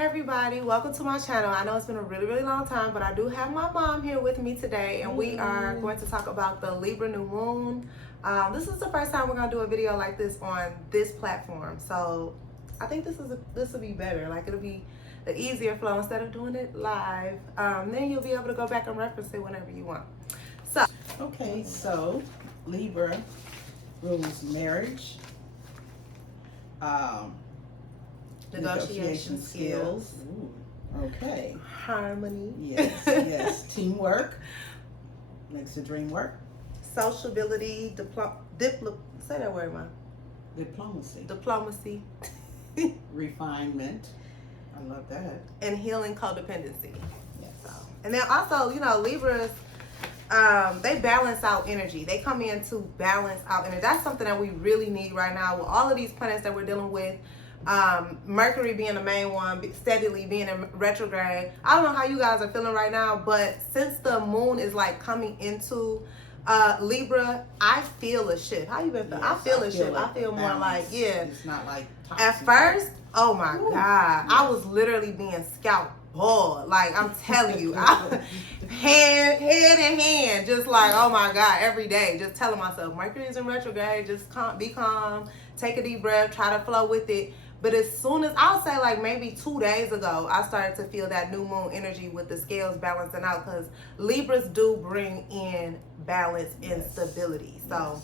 Hey everybody, welcome to my channel. I know it's been a really long time, but I do have my mom here with me today, and we are going to talk about the Libra New Moon. This is the first time we're going to do a video like this on this platform, so I think this will be better. Like, it'll be the easier flow instead of doing it live. Then you'll be able to go back and reference it whenever you want. So Libra rules marriage, negotiation skills. Ooh, okay. Harmony. Yes. Teamwork makes the dream work. Sociability, say that word, Mom. Diplomacy. Refinement. I love that. And healing codependency. Yes. So, and then also, Libras, they balance out energy. They come in to balance out energy. That's something that we really need right now with all of these planets that we're dealing with. Mercury being the main one, steadily being in retrograde. I don't know how you guys are feeling right now, but since the moon is like coming into Libra, I feel a shift. How you been feeling? Yes, I feel a shift. I feel more like, It's not like toxic. At first, oh my God, Yes. I was literally being scalped. Like, I'm telling you, head in hand, just like, oh my God, every day, just telling myself, Mercury is in retrograde, just be calm, take a deep breath, try to flow with it. But as soon as, I'll say like maybe 2 days ago, I started to feel that new moon energy with the scales balancing out, because Libras do bring in balance and stability. So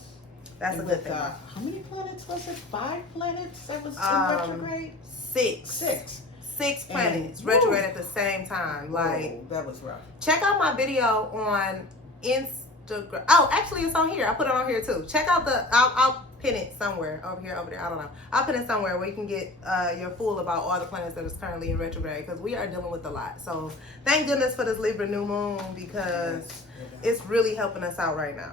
that's a good thing. How many planets was it? 5 planets that was in retrograde? 6. 6 planets And, retrograde at the same time. Like, that was rough. check out my video on Instagram. Oh, actually, it's on here. I put it on here too. Check out I'll pin it somewhere over here, over there. I don't know. I'll pin it somewhere where you can get your full about all the planets that is currently in retrograde, because we are dealing with a lot. So thank goodness for this Libra new moon, because it's really helping us out right now.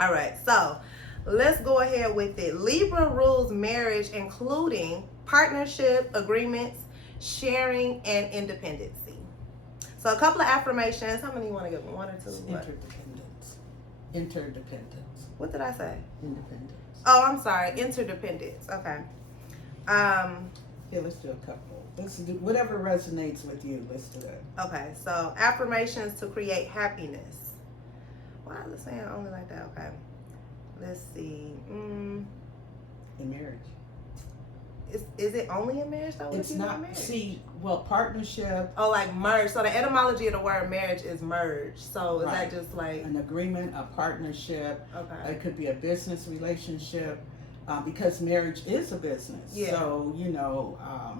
All right, so let's go ahead with it. Libra rules marriage, including partnership, agreements, sharing, and independency. So a couple of affirmations. How many you want to give me? 1 or 2? Interdependence. What did I say? Independence. Oh, I'm sorry. Interdependence. Okay. Yeah, let's do a couple. Let's do whatever resonates with you. Let's do it. Okay. So affirmations to create happiness. Why is it saying only like that? Okay. Let's see. In marriage. Is it only in marriage though? It's not. Marriage? Partnership. Oh, like merge. So the etymology of the word marriage is merge. So is Right. that just like An agreement, a partnership. Okay. It could be a business relationship, because marriage is a business. Yeah. So,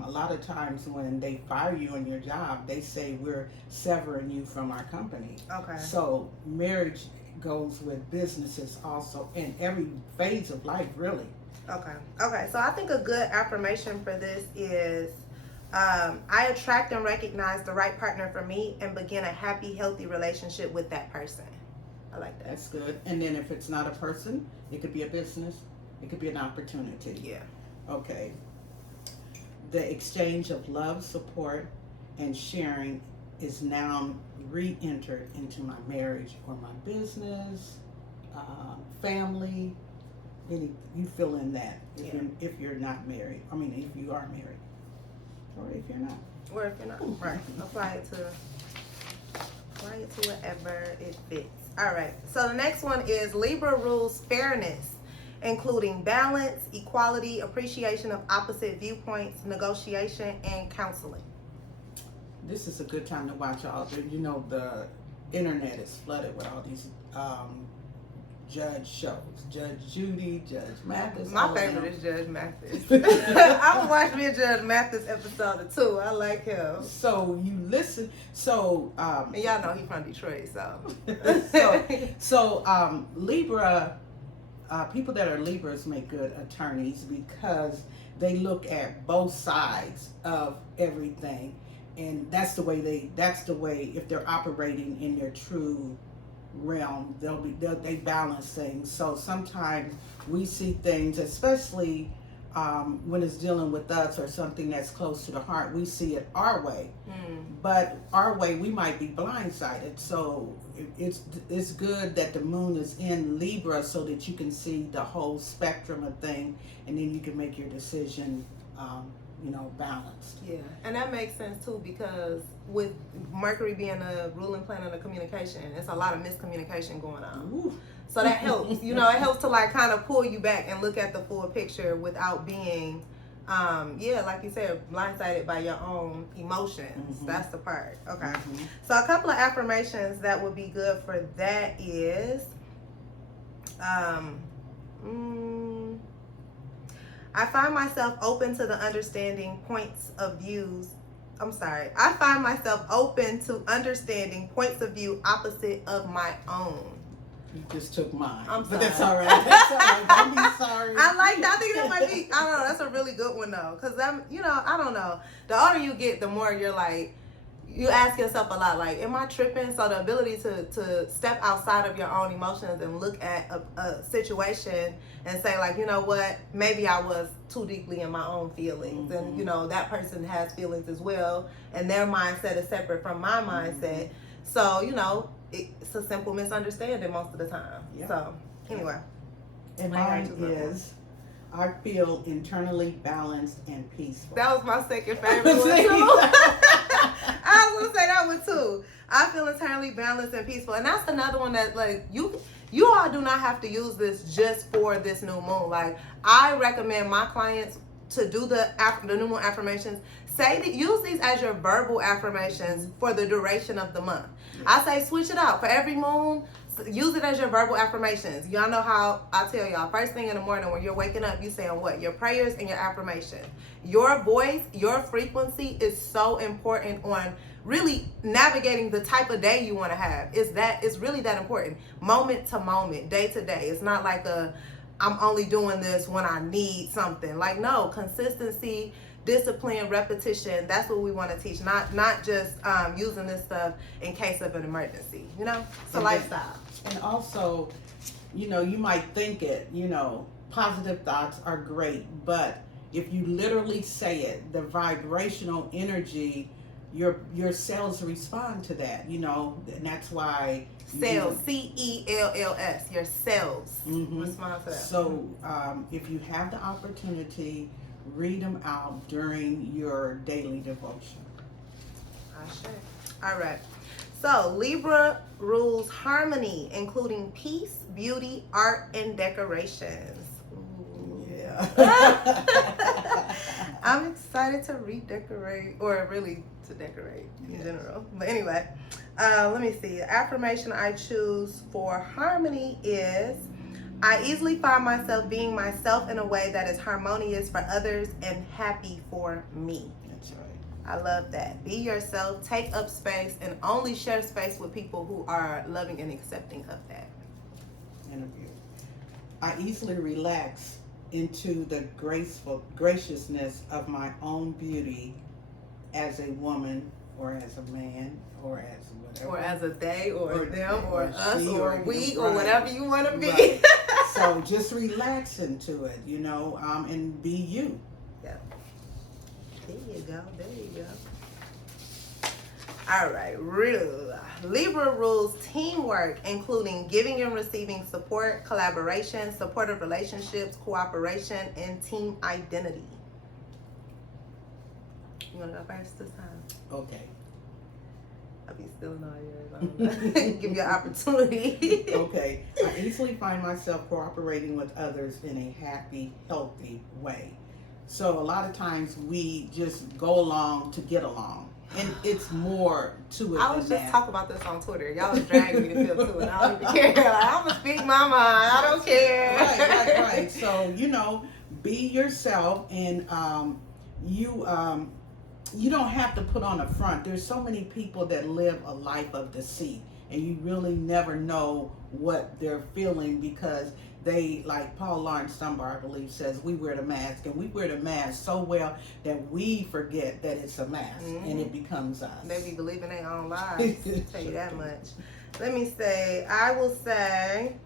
a lot of times when they fire you in your job, they say we're severing you from our company. Okay. So marriage goes with businesses also in every phase of life, really. Okay. So I think a good affirmation for this is I attract and recognize the right partner for me and begin a happy, healthy relationship with that person. I like that. That's good. And then if it's not a person, it could be a business. It could be an opportunity. Yeah. Okay. The exchange of love, support, and sharing is now re-entered into my marriage or my business, family. You fill in that if you're not married. I mean, if you are married, or if you're not. Or if you're not, right? Apply it to whatever it fits. All right. So the next one is Libra rules fairness, including balance, equality, appreciation of opposite viewpoints, negotiation, and counseling. This is a good time to watch all the. The internet is flooded with all these judge shows. Judge Judy, Judge Mathis. My favorite is Judge Mathis. I would watch me a Judge Mathis episode or 2. I like him. So you listen. So and y'all know he's from Detroit, so. so Libra, people that are Libras make good attorneys because they look at both sides of everything, and that's the way if they're operating in their true realm, they balance things. So sometimes we see things, especially when it's dealing with us or something that's close to the heart, we see it our way. But our way, we might be blindsided. So it's good that the moon is in Libra so that you can see the whole spectrum of thing, and then you can make your decision balanced. Yeah, and that makes sense too, because with Mercury being a ruling planet of communication, it's a lot of miscommunication going on. Ooh. So that helps. It helps to like kind of pull you back and look at the full picture without being, like you said, blindsided by your own emotions. Mm-hmm. That's the part. Okay. Mm-hmm. So a couple of affirmations that would be good for that is, I find myself open to the understanding points of views. I find myself open to understanding points of view opposite of my own. You just took mine. I'm sorry. But that's all right. That's all right. Don't be sorry. I like that. I think that might be, I don't know, that's a really good one though. Because I don't know. The older you get, the more you're like, you ask yourself a lot, like, am I tripping? So the ability to step outside of your own emotions and look at a situation and say, like, you know what, maybe I was too deeply in my own feelings. Mm-hmm. And, that person has feelings as well. And their mindset is separate from my mindset. Mm-hmm. So, it's a simple misunderstanding most of the time. Yeah. So, anyway. And mine is, I feel internally balanced and peaceful. That was my second favorite one, too. I was going to say that one, too. I feel internally balanced and peaceful. And that's another one that, like, you all do not have to use this just for this new moon. Like, I recommend my clients to do the new moon affirmations. Use these as your verbal affirmations for the duration of the month. I say switch it out. For every moon, use it as your verbal affirmations. Y'all know how I tell y'all, first thing in the morning when you're waking up, you saying what? Your prayers and your affirmation. Your voice, your frequency is so important on really navigating the type of day you want to have. It's really that important. Moment to moment, day to day. It's not like I'm only doing this when I need something. Like, no, consistency, discipline, repetition, that's what we want to teach. Not just using this stuff in case of an emergency. It's a lifestyle. And also, you might think it, positive thoughts are great, but if you literally say it, the vibrational energy, your cells respond to that, and that's why cells, cells, your cells respond to that. So if you have the opportunity, read them out during your daily devotion. All right. So Libra rules harmony, including peace, beauty, art, and decorations. Ooh. Yeah. I'm excited to redecorate, or really to decorate in general. But anyway, let me see. The affirmation I choose for harmony is, I easily find myself being myself in a way that is harmonious for others and happy for me. That's right. I love that. Be yourself, take up space, and only share space with people who are loving and accepting of that. Interview. I easily relax into the graciousness of my own beauty as a woman or as a man or as whatever. Or as a they or them or us she or we or right. whatever you want to be. Right. So just relax into it, and be you. Yeah. There you go. There you go. All right. Libra rules teamwork, including giving and receiving support, collaboration, supportive relationships, cooperation, and team identity. You want to go first this time? Okay. I'll be stealing all yours. Give you an opportunity. Okay. I easily find myself cooperating with others in a happy, healthy way. So a lot of times we just go along to get along. And it's more to it. I was than just that. talking about this on Twitter. Y'all was dragging me to feel too, and I don't even care. Like, I'm gonna speak my mind. I don't care. Right. So be yourself, and you don't have to put on a front. There's so many people that live a life of deceit, and you really never know what they're feeling because they, like Paul Lawrence Dunbar, I believe, says we wear the mask, and we wear the mask so well that we forget that it's a mask, and it becomes us. They be believing their own lies. I'll tell you that much. I will say,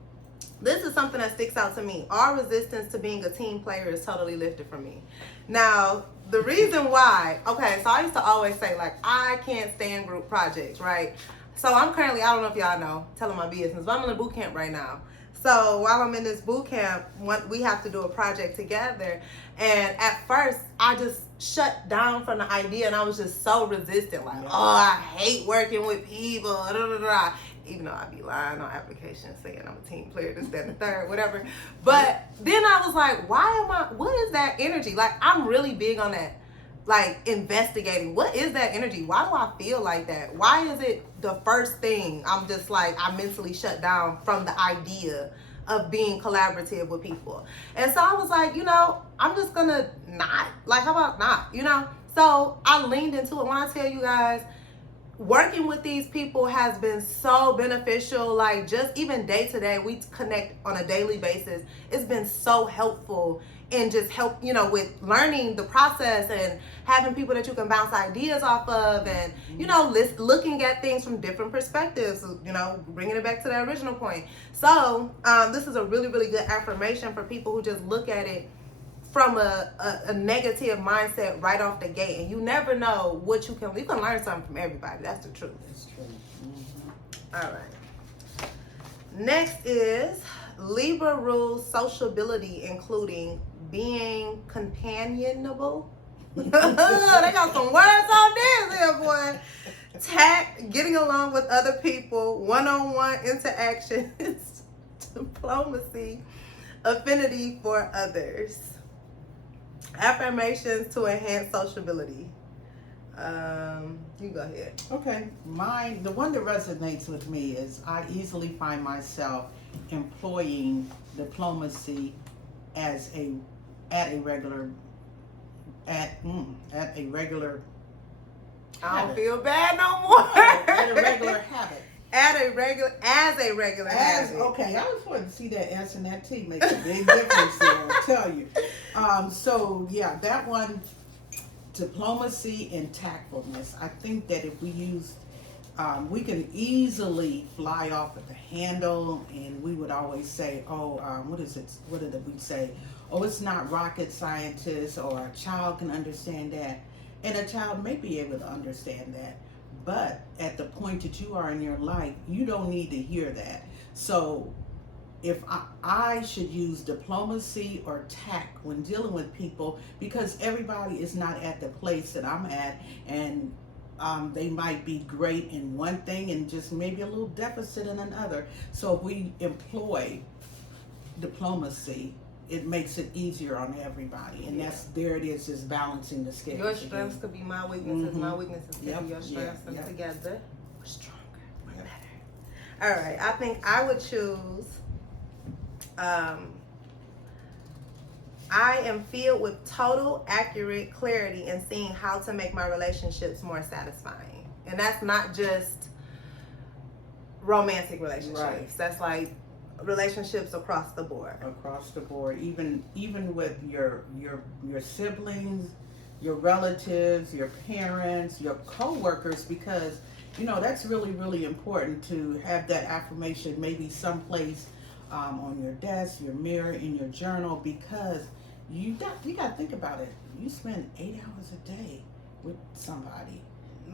this is something that sticks out to me. All resistance to being a team player is totally lifted from me. Now, the reason why, okay, so I used to always say, like, I can't stand group projects, right? So I'm currently, I don't know if y'all know, telling my business, but I'm in a boot camp right now. So while I'm in this boot camp, we have to do a project together. And at first, I just shut down from the idea, and I was just so resistant, like, oh, I hate working with people, da, da, da. Even though I be lying on applications saying I'm a team player, this, that, and the third, whatever. But then I was like, what is that energy? Like, I'm really big on that, like, investigating. What is that energy? Why do I feel like that? Why is it the first thing I'm just like, I mentally shut down from the idea of being collaborative with people? And so I was like, I'm just gonna not, like, how about not, So I leaned into it. When I tell you guys, working with these people has been so beneficial. Like, just even day to day, we connect on a daily basis. It's been so helpful in just help, with learning the process and having people that you can bounce ideas off of, and, looking at things from different perspectives, bringing it back to that original point. So this is a really, really good affirmation for people who just look at it from a negative mindset right off the gate. And you never know what you can learn something from everybody. That's the truth. That's true. Mm-hmm. All right. Next is Libra rules sociability, including being companionable. They got some words on this here, boy. Tact, getting along with other people, one-on-one interactions, diplomacy, affinity for others. Affirmations to enhance sociability. You go ahead. Okay. The one that resonates with me is I easily find myself employing diplomacy at a regular I don't feel bad no more. At a regular habit. As a regular habit. Okay, I was wanting to see that S and that T makes a big difference there, I'll tell you. So yeah, that one, diplomacy and tactfulness. I think that if we use, we can easily fly off at the handle, and we would always say, what is it? What did we say? Oh, it's not rocket scientists, or a child can understand that. And a child may be able to understand that. But at the point that you are in your life, you don't need to hear that. So if I should use diplomacy or tact when dealing with people, because everybody is not at the place that I'm at, and they might be great in one thing and just maybe a little deficit in another. So if we employ diplomacy, it makes it easier on everybody, and there it is, just balancing the scales. Your strengths could be my weaknesses, Mm-hmm. my weaknesses could be your strengths, and together we're stronger, we're better. All right, I think I would choose. I am filled with total, accurate clarity in seeing how to make my relationships more satisfying, and that's not just romantic relationships. Right. That's like relationships across the board. Even with your siblings, your relatives, your parents, your co-workers, because that's really, really important to have that affirmation maybe someplace on your desk, your mirror, in your journal, because you got to think about it. You spend 8 hours a day with somebody.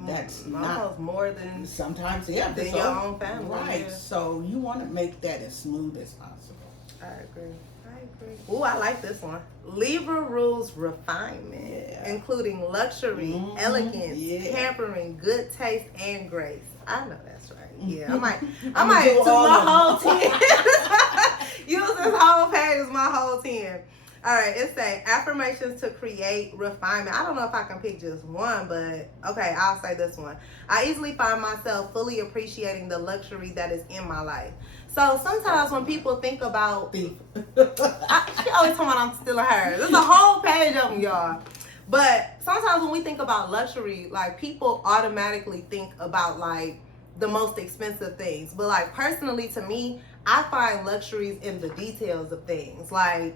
That's almost more than sometimes than your own family. Right. Yeah. So you want to make that as smooth as possible. I agree. Ooh, I like this one. Libra rules refinement, including luxury, elegance, pampering, good taste, and grace. I know that's right. Yeah, I might do my whole 10. Use this whole page as my whole 10. All right, it's saying affirmations to create refinement. I don't know if I can pick just one, but okay, I'll say this one. I easily find myself fully appreciating the luxury that is in my life. So sometimes when people think about, she always talking about I'm stealing her. There's a whole page of them, y'all. But sometimes when we think about luxury, like, people automatically think about like the most expensive things. But like, personally, to me, I find luxuries in the details of things. Like,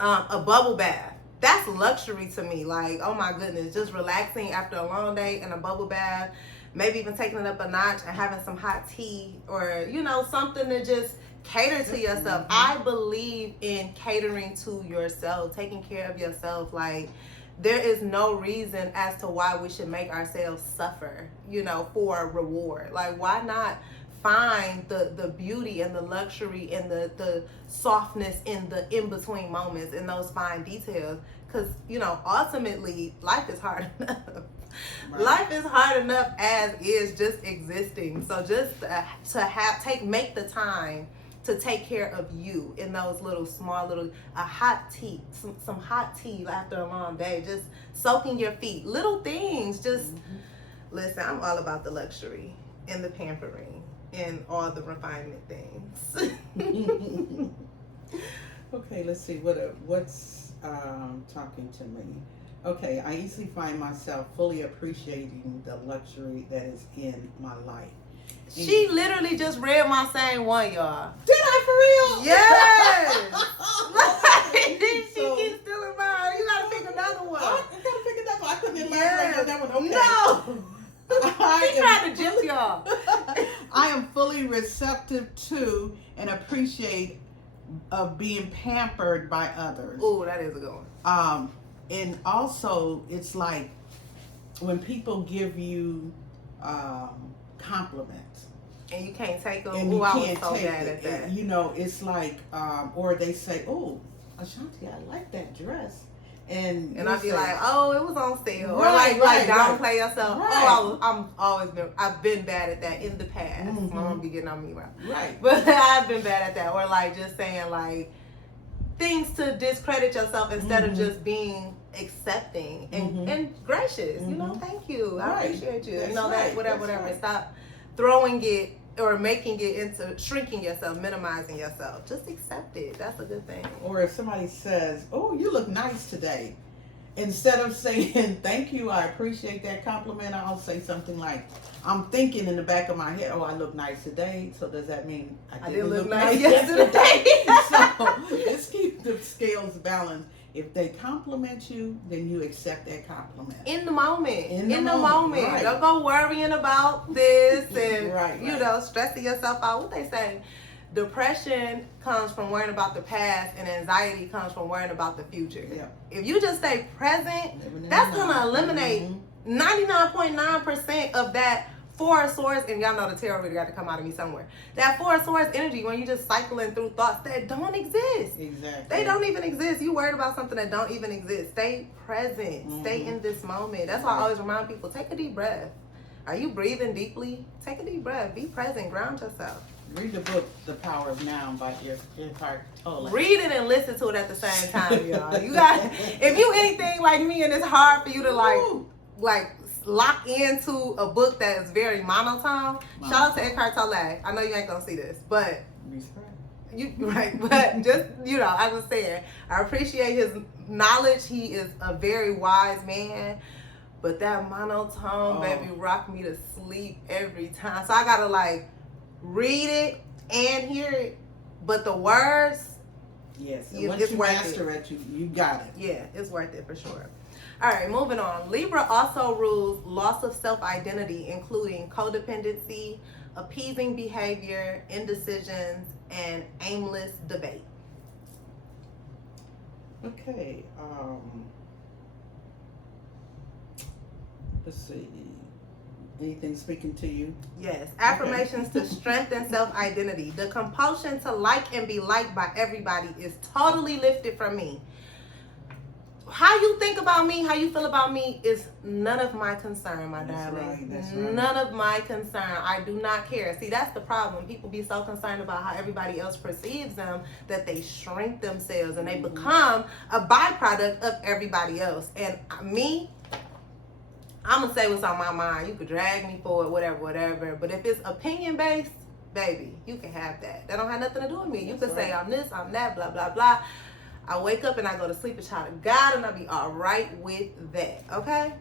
a bubble bath, that's luxury to me. Like, oh my goodness, just relaxing after a long day in a bubble bath, maybe even taking it up a notch and having some hot tea, or something to just cater to yourself. I believe in catering to yourself, taking care of yourself. Like, there is no reason as to why we should make ourselves suffer, for a reward. Like, why not find the beauty and the luxury and the softness in the in-between moments, in those fine details? because ultimately life is hard enough. Right. Life is hard enough as is, just existing. So just make the time to take care of you in those little small little hot tea, some hot tea after a long day, just soaking your feet, little things. Just listen, I'm all about the luxury and the pampering and all the refinement things. Okay, let's see what's talking to me. Okay, I easily find myself fully appreciating the luxury that is in my life. She literally just read my same one, y'all. Did I for real? Yes. She So- keeps stealing mine. You gotta pick another one. I gotta pick another one. I couldn't elaborate on that one. Okay. No. She tried to gyp y'all. I am fully receptive to and appreciate of being pampered by others. Ooh, that is a good one. And also it's like when people give you compliments And you can't take them. and Ooh, you I was can't so take bad it. at that. And, it's like or they say, "Oh, Ashanti, I like that dress." And I'd be like, oh, it was on sale. Right, or right, downplay yourself. Right. Oh, I've been bad at that in the past. Mhm. My mom be getting on me about. right. But I've been bad at that. Or like just saying like things to discredit yourself instead of just being accepting and gracious. Thank you. I Right. appreciate you. That's that right. whatever. That's right. Stop throwing it or making it into shrinking yourself, minimizing yourself. Just accept it. That's a good thing. Or if somebody says, "Oh, you look nice today," instead of saying thank you, I appreciate that compliment, I'll say something like, I'm thinking in the back of my head, "Oh, I look nice today, so does that mean I didn't look nice yesterday?" So let's keep the scales balanced. If they compliment you, then you accept that compliment. In the moment. In the moment, right. Don't go worrying about this and Right. stressing yourself out. What they say, depression comes from worrying about the past and anxiety comes from worrying about the future. Yeah. If you just stay present, that's going to eliminate 99.9% of that Four of Swords, and y'all know the tarot really got to come out of me somewhere. That Four of Swords energy when you just cycling through thoughts that don't exist. Exactly. They don't even exist. You worried about something that don't even exist. Stay present. Stay in this moment. That's why I always remind people, take a deep breath. Are you breathing deeply? Take a deep breath. Be present. Ground yourself. Read the book, The Power of Now by Eckhart Tolle. Read it and listen to it at the same time, y'all. You got, if you anything like me and it's hard for you to like lock into a book that is very monotone, shout out to Eckhart Tolle. I know you ain't gonna see this, but but just I was saying, I appreciate his knowledge. He is a very wise man, but that monotone baby rocked me to sleep every time. So I gotta like read it and hear it, but the words, yes, once you master it, you got it. Yeah, it's worth it for sure. All right, moving on. Libra also rules loss of self-identity, including codependency, appeasing behavior, indecisions, and aimless debate. Okay. Let's see. Anything speaking to you? Yes. Affirmations to strengthen self-identity. The compulsion to like and be liked by everybody is totally lifted from me. How you think about me, how you feel about me is none of my concern, my darling. That's right. None of my concern. I do not care. See, that's the problem. People be so concerned about how everybody else perceives them that they shrink themselves and they become a byproduct of everybody else. And me, I'm going to say what's on my mind. You could drag me for it, whatever. But if it's opinion-based, baby, you can have that. That don't have nothing to do with me. You can say I'm this, I'm that, blah, blah, blah. I wake up and I go to sleep a child of God, and I'll be all right with that. Okay?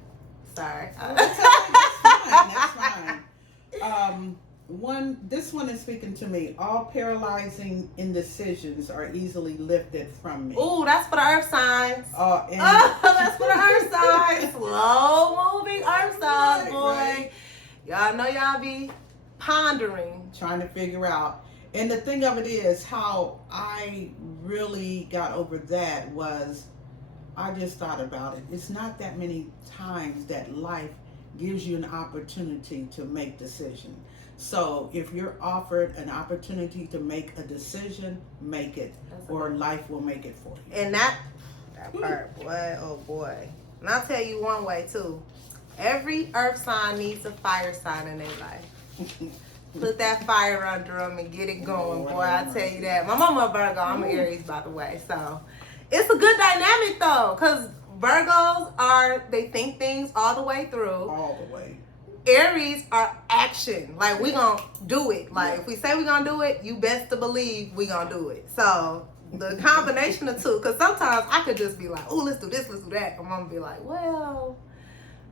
Sorry. That's fine. This one is speaking to me. All paralyzing indecisions are easily lifted from me. Ooh, that's for the earth signs. And That's for the earth signs. Slow moving earth signs, boy. Right. Y'all know y'all be pondering. Trying to figure out. And the thing of it is, how I really got over that was, I just thought about it. It's not that many times that life gives you an opportunity to make decisions. So if you're offered an opportunity to make a decision, make it, or life will make it for you. And that That part, boy, oh boy. And I'll tell you one way too. Every earth sign needs a fire sign in their life. Put that fire under them and get it going, boy. I tell you that. My mama a Virgo. I'm an Aries, by the way. So it's a good dynamic though, because Virgos they think things all the way through. All the way. Aries are action. Like, we gonna do it. Like, if we say we gonna do it, you best to believe we gonna do it. So the combination of two, because sometimes I could just be like, oh, let's do this, let's do that. And mama be like, well,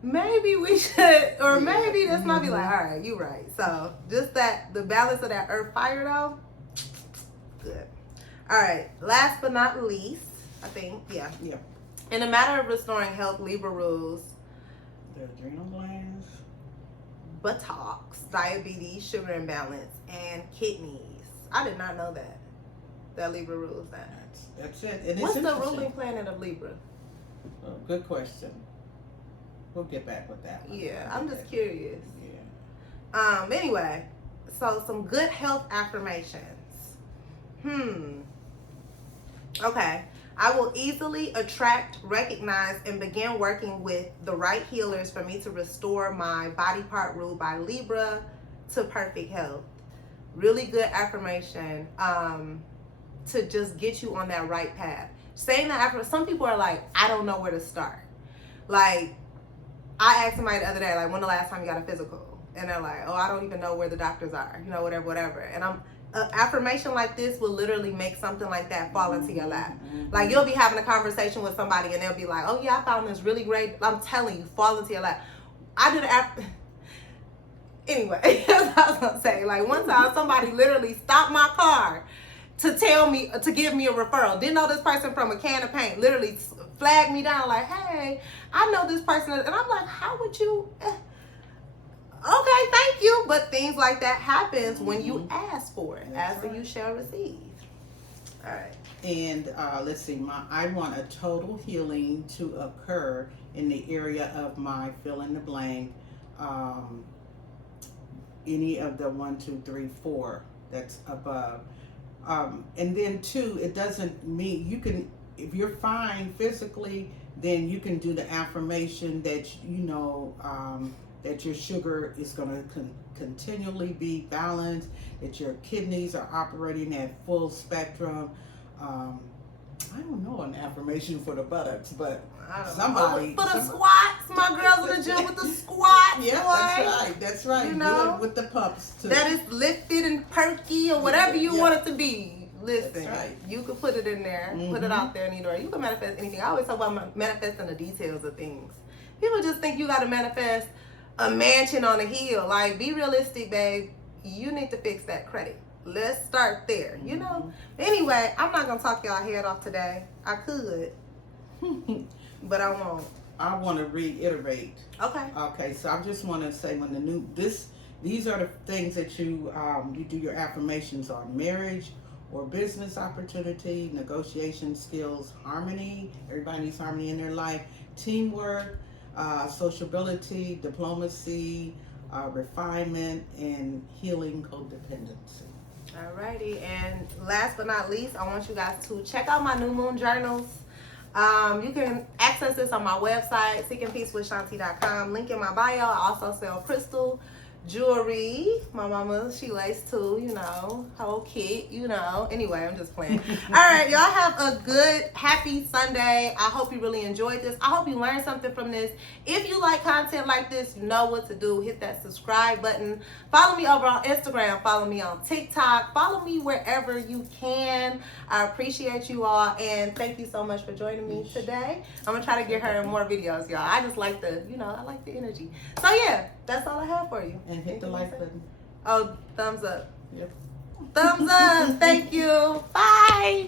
maybe we should, or maybe this might be like, all right, you right. So just the balance of that earth fire though, good. All right, last but not least, I think, yeah. In the matter of restoring health, Libra rules the adrenal glands, buttocks, diabetes, sugar imbalance, and kidneys. I did not know that Libra rules that. That's it. And what's the ruling planet of Libra? Oh, good question. We'll get back with that one. Yeah, I'm just curious. Yeah. Anyway, so some good health affirmations. Okay. I will easily attract, recognize, and begin working with the right healers for me to restore my body part ruled by Libra to perfect health. Really good affirmation to just get you on that right path. Saying that after, some people are like, I don't know where to start. Like, I asked somebody the other day, like, when the last time you got a physical? And they're like, oh, I don't even know where the doctors are, whatever. And affirmation like this will literally make something like that fall into your lap. Like, you'll be having a conversation with somebody and they'll be like, oh yeah, I found this really great. I'm telling you, fall into your lap. I did anyway, that's what I was gonna say. Like, one time somebody literally stopped my car to tell me, to give me a referral. Didn't know this person from a can of paint. Literally flagged me down like, hey, I know this person. And I'm like, how would you? Okay, thank you. But things like that happens when you ask for it. Ask and you shall receive. All right. And let's see, I want a total healing to occur in the area of my fill in the blank. Any of the 1, 2, 3, 4 that's above. And then 2, it doesn't mean you can, if you're fine physically, then you can do the affirmation that, that your sugar is going to continually be balanced, that your kidneys are operating at full spectrum. I don't know an affirmation for the buttocks, but somebody. For the squats, my girls in the gym with the squats. Yeah, boy. that's right. You know, with the pumps too. That is lifted and perky or whatever you want it to be. Listen, that's right. You can put it in there, put it out there in either way. You can manifest anything. I always talk about manifesting the details of things. People just think you got to manifest a mansion on a hill. Like, be realistic, babe. You need to fix that credit. Let's start there, Anyway, I'm not going to talk y'all head off today. I could, but I won't. I want to reiterate. Okay, so I just want to say these are the things that you do your affirmations on: marriage or business opportunity, negotiation skills, harmony. Everybody needs harmony in their life. Teamwork, sociability, diplomacy, refinement, and healing codependency. Alrighty, and last but not least, I want you guys to check out my New Moon journals. You can access this on my website, seekingpeacewithshanti.com. Link in my bio. I also sell crystal jewelry. My mama, she lace too, whole kit, Anyway, I'm just playing. All right, y'all have a good, happy Sunday. I hope you really enjoyed this. I hope you learned something from this. If you like content like this, you know what to do. Hit that subscribe button. Follow me over on Instagram. Follow me on TikTok. Follow me wherever you can. I appreciate you all, and thank you so much for joining me today. I'm gonna try to get her in more videos, y'all. I just like I like the energy. So yeah, that's all I have for you. And hit the like button. Oh, thumbs up. Yep. Thumbs up. Thank you. Bye.